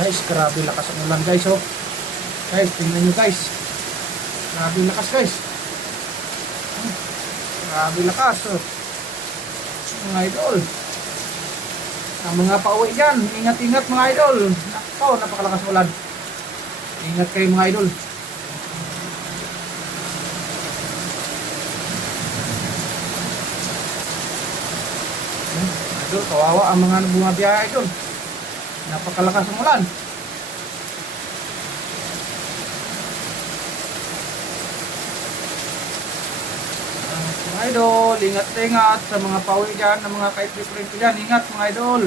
Guys, grabe lakas ang ulan guys, oh. Guys, tingnan nyo guys. Grabe lakas guys. Grabe lakas, oh. Mga idol. Ang mga pauwi dyan, ingat-ingat mga idol. Nako, napakalakas ulan. Ingat kayo mga idol. Idol, kawawa ang mga bumabiyahe idol. Napakalakas ng ulan. Mga idol, ingat-ingat sa mga pauwi dyan, ng mga ka-friend ko dyan. Ingat mga idol.